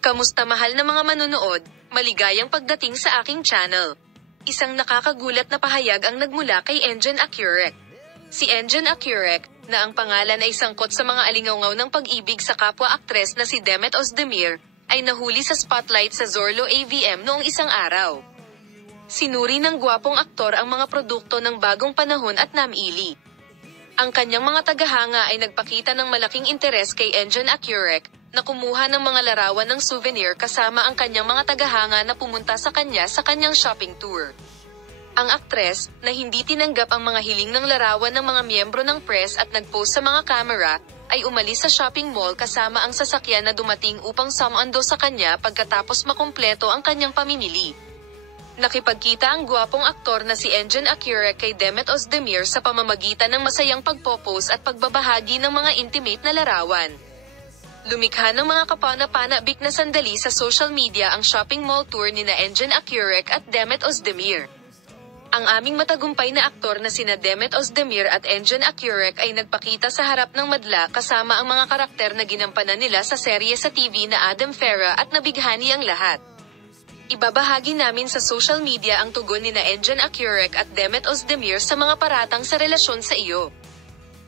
Kamusta mahal na mga manonood, maligayang pagdating sa aking channel. Isang nakakagulat na pahayag ang nagmula kay Engin Akyurek. Si Engin Akyurek, na ang pangalan ay sangkot sa mga alingawngaw ng pag-ibig sa kapwa-aktres na si Demet Ozdemir, ay nahuli sa spotlight sa Zorlo AVM noong isang araw. Sinuri ng gwapong aktor ang mga produkto ng bagong panahon at namili. Ang kanyang mga tagahanga ay nagpakita ng malaking interes kay Engin Akyurek, na kumuha ng mga larawan ng souvenir kasama ang kanyang mga tagahanga na pumunta sa kanya sa kanyang shopping tour. Ang aktres, na hindi tinanggap ang mga hiling ng larawan ng mga miyembro ng press at nag-post sa mga kamera, ay umalis sa shopping mall kasama ang sasakyan na dumating upang sumando sa kanya pagkatapos makumpleto ang kanyang pamimili. Nakipagkita ang gwapong aktor na si Engin Akyurek kay Demet Ozdemir sa pamamagitan ng masayang pagpo-post at pagbabahagi ng mga intimate na larawan. Lumikha ng mga kapana-panabik na sandali sa social media ang shopping mall tour nina Engin Akyurek at Demet Ozdemir. Ang aming matagumpay na aktor na sina Demet Ozdemir at Engin Akyurek ay nagpakita sa harap ng madla kasama ang mga karakter na ginampanan nila sa serye sa TV na Adam Farah at nabighani ang lahat. Ibabahagi namin sa social media ang tugon nina Engin Akyurek at Demet Ozdemir sa mga paratang sa relasyon sa iyo.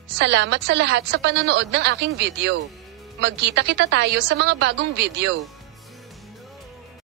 Salamat sa lahat sa panonood ng aking video. Magkita-kita tayo sa mga bagong video.